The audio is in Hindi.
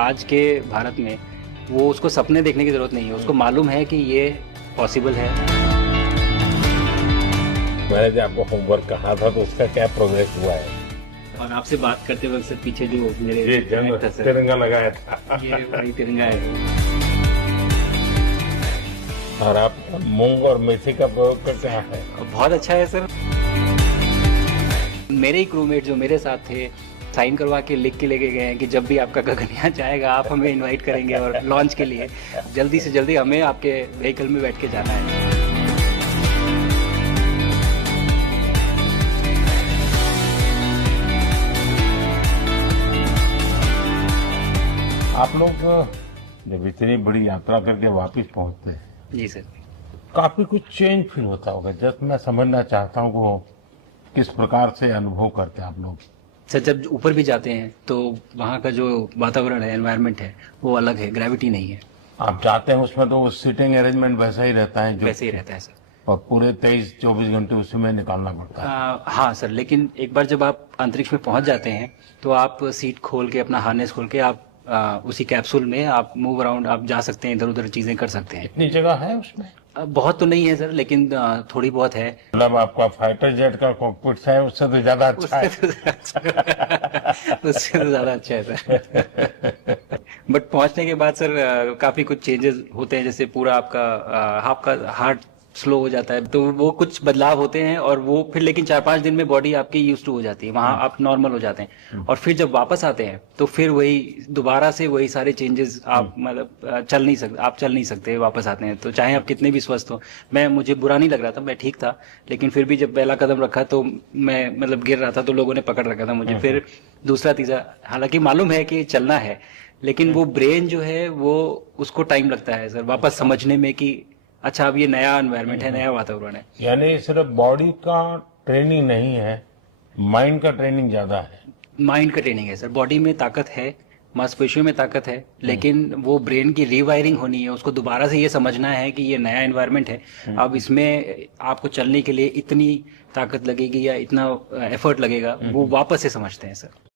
आज के भारत में वो उसको सपने देखने की जरूरत नहीं है, उसको मालूम है कि ये पॉसिबल है। मैंने जो आपको होमवर्क कहा था तो उसका क्या प्रोग्रेस हुआ है? और आपसे बात करते वक्त सर पीछे जो मेरे ये जंग तिरंगा लगाया था, ये वही तिरंगा है। और आप मूंग और मेथी का प्रयोग करते हैं? बहुत अच्छा है सर। मेरे ही क्रूमेट जो मेरे साथ थे साइन करवा के लिख के लेके गए हैं कि जब भी आपका गगन यहाँ जाएगा आप हमें इनवाइट करेंगे और लॉन्च के लिए जल्दी से जल्दी हमें आपके व्हीकल में बैठ के जाना है। आप लोग जब इतनी बड़ी यात्रा करके वापस पहुंचते हैं, जी सर, काफी कुछ चेंज फील होता होगा। जस्ट मैं समझना चाहता हूँ वो किस प्रकार से अनुभव करते हैं आप लोग? सर जब ऊपर भी जाते हैं तो वहाँ का जो वातावरण है, एनवायरनमेंट है, वो अलग है, ग्रेविटी नहीं है। आप जाते हैं उसमें तो वो सीटिंग अरेंजमेंट वैसा ही रहता है जो वैसे ही रहता है सर। और पूरे 23-24 घंटे उसी में निकालना पड़ता है। हाँ सर, लेकिन एक बार जब आप अंतरिक्ष में पहुंच जाते हैं तो आप सीट खोल के अपना हार्नेस खोल के आप उसी कैप्सूल में आप मूव अराउंड आप जा सकते हैं, इधर उधर चीजें कर सकते हैं। इतनी जगह है उसमें? बहुत तो नहीं है सर, लेकिन थोड़ी बहुत है। मतलब आपका फाइटर जेट का कॉकपिट है उससे तो ज्यादा अच्छा है। उससे तो ज्यादा अच्छा है सर। बट पहुंचने के बाद सर काफी कुछ चेंजेस होते हैं, जैसे पूरा आपका हार्ट स्लो हो जाता है, तो वो कुछ बदलाव होते हैं और वो फिर लेकिन 4-5 दिन में बॉडी आपकी यूज टू हो जाती है, वहां आप नॉर्मल हो जाते हैं। और फिर जब वापस आते हैं तो फिर वही दोबारा से वही सारे चेंजेस आप मतलब चल नहीं सकते वापस आते हैं तो चाहे आप कितने भी स्वस्थ हो। मुझे बुरा नहीं लग रहा था, मैं ठीक था, लेकिन फिर भी जब पहला कदम रखा तो मैं मतलब गिर रहा था तो लोगों ने पकड़ रखा था मुझे। फिर दूसरा तीसरा, हालांकि मालूम है कि चलना है, लेकिन वो ब्रेन जो है वो उसको टाइम लगता है सर वापस समझने में कि अच्छा अब ये नया एनवायरनमेंट है, नया वातावरण है। यानी सिर्फ बॉडी का ट्रेनिंग नहीं है, माइंड का ट्रेनिंग ज्यादा है। माइंड का ट्रेनिंग है सर। बॉडी में ताकत है, मांसपेशियों में ताकत है, लेकिन वो ब्रेन की रीवायरिंग होनी है, उसको दोबारा से ये समझना है कि ये नया एनवायरनमेंट है। अब इसमें आपको चलने के लिए इतनी ताकत लगेगी या इतना एफर्ट लगेगा, वो वापस से समझते हैं सर।